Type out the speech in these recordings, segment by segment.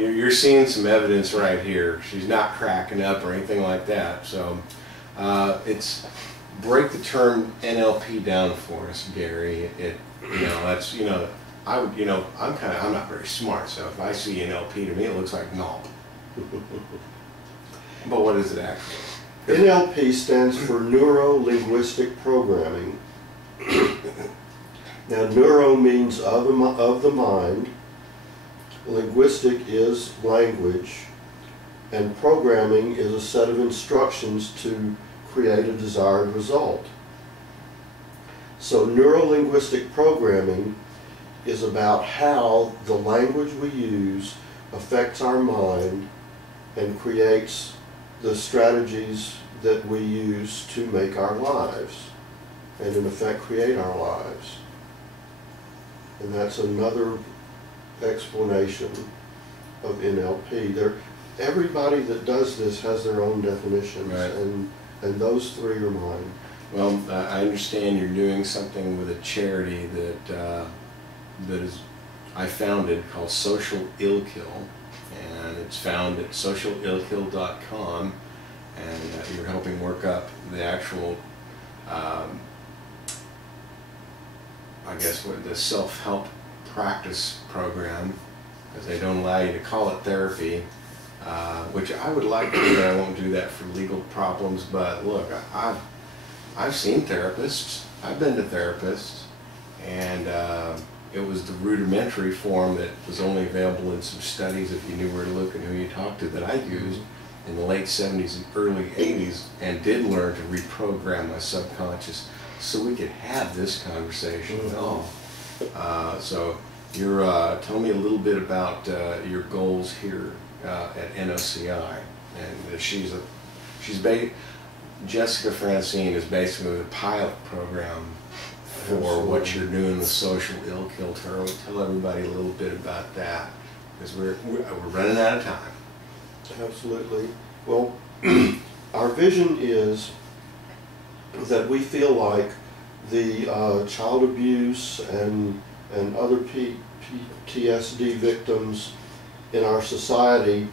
you're seeing some evidence right here. She's not cracking up or anything like that. So it's break the term NLP down for us, Gary. That's I'm not very smart, so if I see NLP, to me it looks like NOP. But what is it actually? NLP stands for Neuro-Linguistic Programming. Now, neuro means of the mind, linguistic is language, and programming is a set of instructions to create a desired result. So neuro-linguistic programming is about how the language we use affects our mind and creates the strategies that we use to make our lives and in effect create our lives. And that's another explanation of NLP. Everybody that does this has their own definitions, right. and those three are mine. Well, I understand you're doing something with a charity that I founded called Social Ill Kill, and it's found at socialillkill.com, and you're helping work up the actual, the self-help practice program, because they don't allow you to call it therapy, which I would like to do, but I won't do that for legal problems. But look, I've seen therapists, I've been to therapists, and it was the rudimentary form that was only available in some studies if you knew where to look and who you talked to, that I used in the late 70s and early 80s, and did learn to reprogram my subconscious so we could have this conversation at all. So you're tell me a little bit about your goals here at NOCI, and Jessie Francine is basically the pilot program for Absolutely. What you're doing with Social Ill Kill. Tell everybody a little bit about that, because we're running out of time. Absolutely. Well, our vision is that we feel like the child abuse and other PTSD victims in our society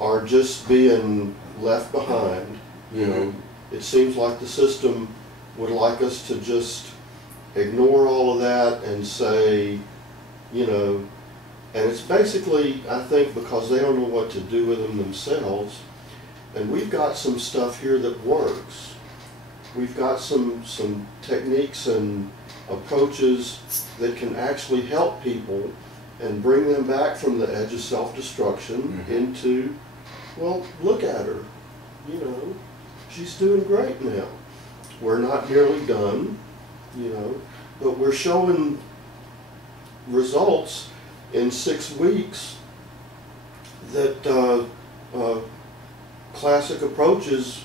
are just being left behind. You know, it seems like the system would like us to just ignore all of that and say, and it's basically, I think, because they don't know what to do with them themselves. And we've got some stuff here that works. We've got some techniques and approaches that can actually help people and bring them back from the edge of self-destruction into, well, look at her, she's doing great now. We're not nearly done, but we're showing results in 6 weeks that classic approaches,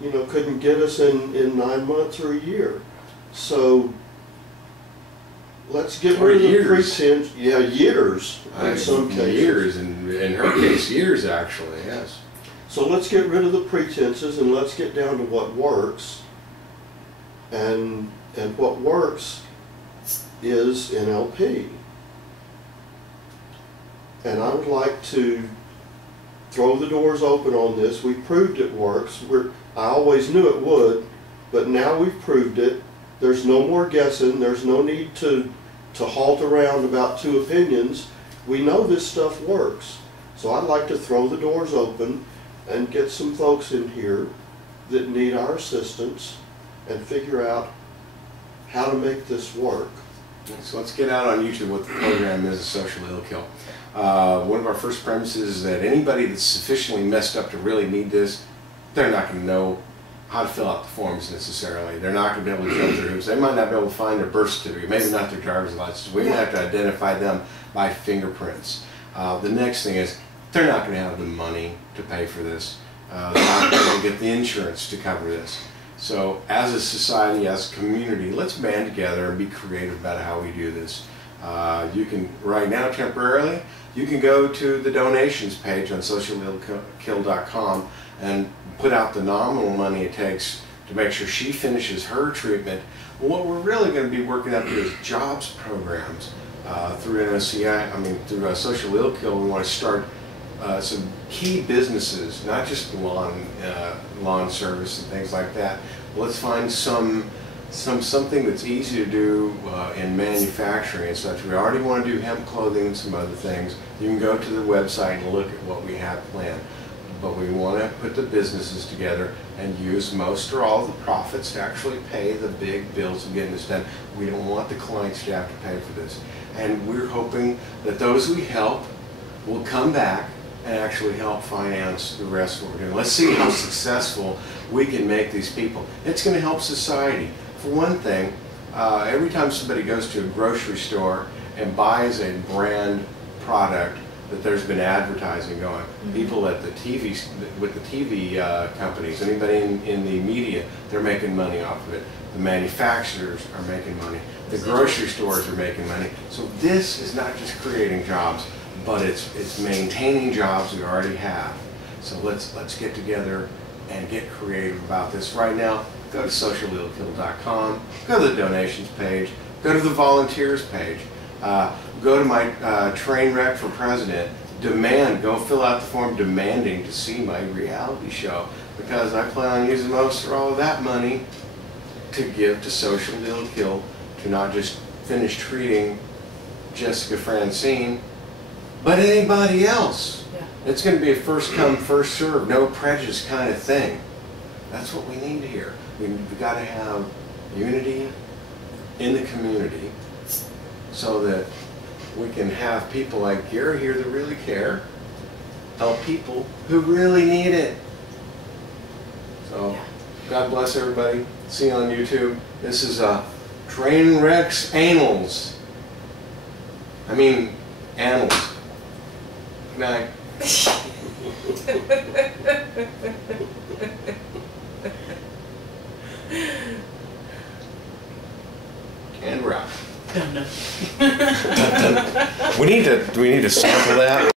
couldn't get us in 9 months or a year. So let's get rid of the pretense. Yeah, years in some cases. Years, in her case, years actually, yes. So let's get rid of the pretenses and let's get down to what works. And what works is NLP. And I would like to throw the doors open on this. We proved it works. I always knew it would, but now we've proved it. There's no more guessing. There's no need to halt around about 2 opinions. We know this stuff works. So I'd like to throw the doors open and get some folks in here that need our assistance and figure out how to make this work. So let's get out on YouTube what the program is, Social Ill Kill. One of our first premises is that anybody that's sufficiently messed up to really need this, they're not going to know how to fill out the forms necessarily. They're not going to be able to jump through hoops. They might not be able to find their birth certificate, maybe not their driver's license. We might have to identify them by fingerprints. The next thing is, they're not going to have the money to pay for this. They're not going to get the insurance to cover this. So as a society, as a community, let's band together and be creative about how we do this. You can, right now temporarily, you can go to the donations page on socialillkill.com and put out the nominal money it takes to make sure she finishes her treatment. Well, what we're really going to be working up here is jobs programs through NOCI, through Social Ill Kill. We want to start some key businesses, not just lawn service and things like that. Let's find something that's easy to do in manufacturing and such. We already want to do hemp clothing and some other things. You can go to the website and look at what we have planned. But we want to put the businesses together and use most or all of the profits to actually pay the big bills of getting this done. We don't want the clients to have to pay for this. And we're hoping that those we help will come back and actually help finance the rest of what we're doing. Let's see how successful we can make these people. It's going to help society. For one thing, every time somebody goes to a grocery store and buys a brand product that there's been advertising going, people at the TV, with the TV companies, anybody in the media, they're making money off of it. The manufacturers are making money. The grocery stores are making money. So this is not just creating jobs, but it's maintaining jobs we already have. So let's get together and get creative about this. Right now, go to sociallillkill.com, go to the donations page, go to the volunteers page, go to my train wreck for president, go fill out the form demanding to see my reality show, because I plan on using most or all of that money to give to Social Ill Kill, to not just finish treating Jessie Francine, but anybody else. Yeah. It's going to be a first come, first serve, no prejudice kind of thing. That's what we need here. We've got to have unity in the community so that we can have people like Gary here that really care, help people who really need it. So, God bless everybody. See you on YouTube. This is Trainwreck's Annals. I mean, Annals. Good night. And wrap. Dun, dun. We need to sample that.